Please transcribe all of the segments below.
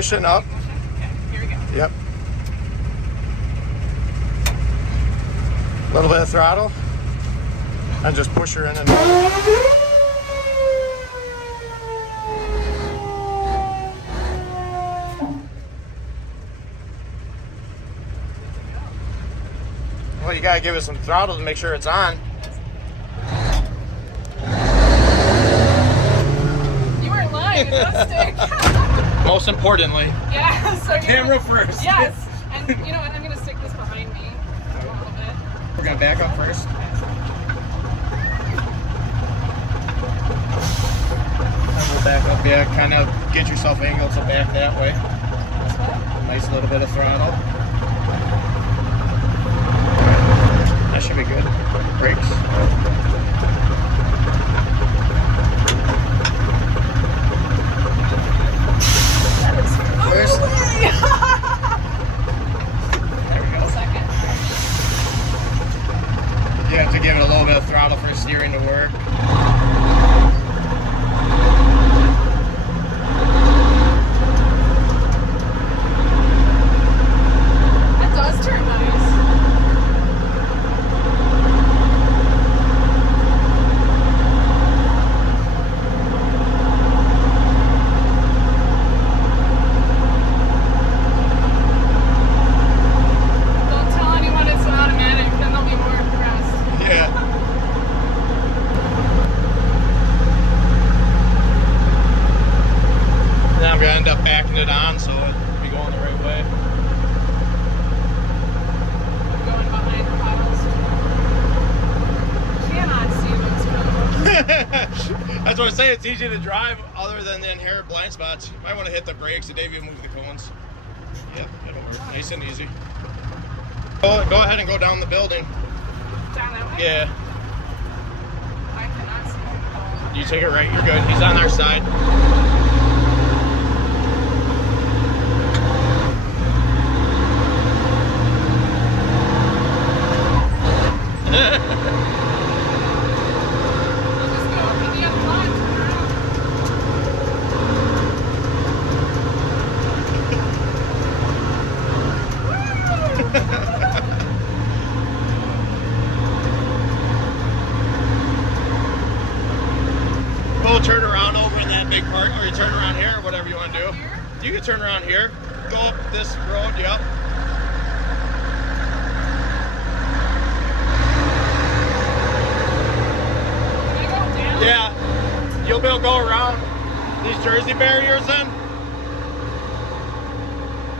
ignition up. Okay, here we go. Yep. A little bit of throttle. And just push her in and well, you gotta give it some throttle to make sure it's on. You were lying, it does stick. Most importantly. Yeah, so Camera first. Yes, and you know what, I'm gonna stick this behind me a little bit. We're gonna back up first. And we'll back up, yeah, kind of get yourself angled so back that way. Nice little bit of throttle. That should be good. Brakes. First. There we go. Second. You have to give it a little bit of throttle for steering to work. That does turn nice. Don't tell anyone it's an automatic, then they'll be more impressed. Yeah. Now I'm gonna end up backing it on so it'll be going the right way. I'm going behind the puddles. Cannot see those puddles. That's what I say, it's easy to drive other than the inherent blind spots. You might want to hit the brakes and Dave, you move the cones. Yep, it'll work. Nice and easy. Go ahead and go down the building. Down that way? Yeah. I cannot see them. You take it right, you're good. He's on our side. Just go over the other line, turn around. We'll turn around over in that big part, or you turn around here, or whatever you want to do. Here? You can turn around here, go up this road, yep. Can I go down? Yeah, you'll be able to go around these Jersey barriers then.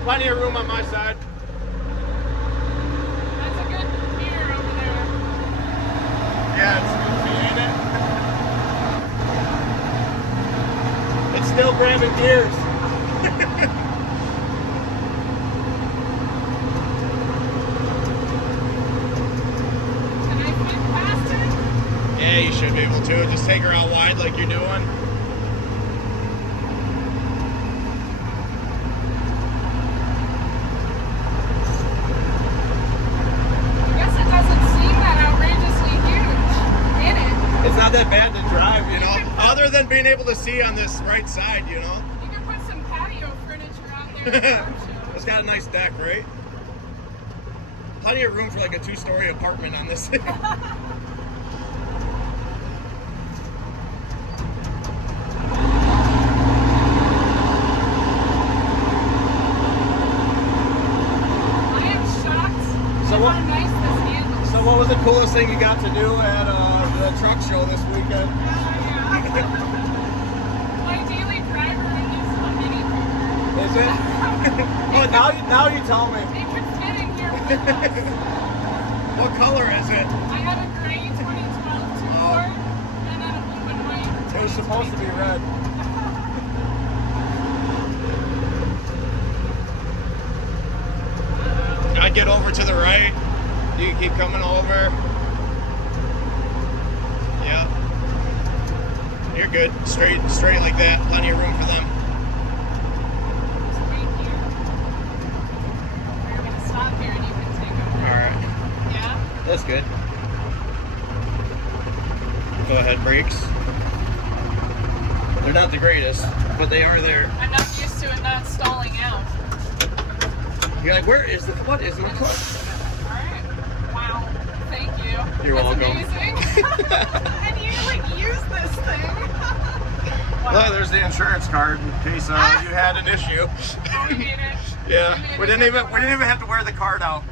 Plenty of room on my side. That's a good mirror over there. Yeah, it's goofy, ain't it? It's still grabbing gears. Can I fit past it? Yeah, you should be able to. Just take her out wide like you're doing. I guess it doesn't seem that outrageously huge in it. It's not that bad to drive, you know, other than being able to see on this right side, you know. You could put some patio furniture out there at car shows. It's got a nice deck, right? Plenty of room for like a 2-story apartment on this thing. I am shocked So at what- how nice this handles. So what was the coolest thing you got to do at the truck show this weekend? My daily driver is a Mini Cooper. Is it? Oh, now you tell me. It can fit in here with us. What color is it? I have a gray 2012 two-door and then a blue and white. It was supposed to be red. I get over to the right. You can keep coming over. Yeah. You're good. Straight like that. Plenty of room for them. Just right here. We're gonna stop here and you can take over. Alright. Yeah? That's good. Go ahead, brakes. They're not the greatest, but they are there. I'm not used to it not stalling out. You're like, where is what is the clutch? Alright. Wow. Thank you. You're That's welcome. amazing. And you like use this thing. Wow. Look, there's the insurance card in case you had an issue. Oh, you made it. Yeah, You made we it. didn't even have to wear the card out.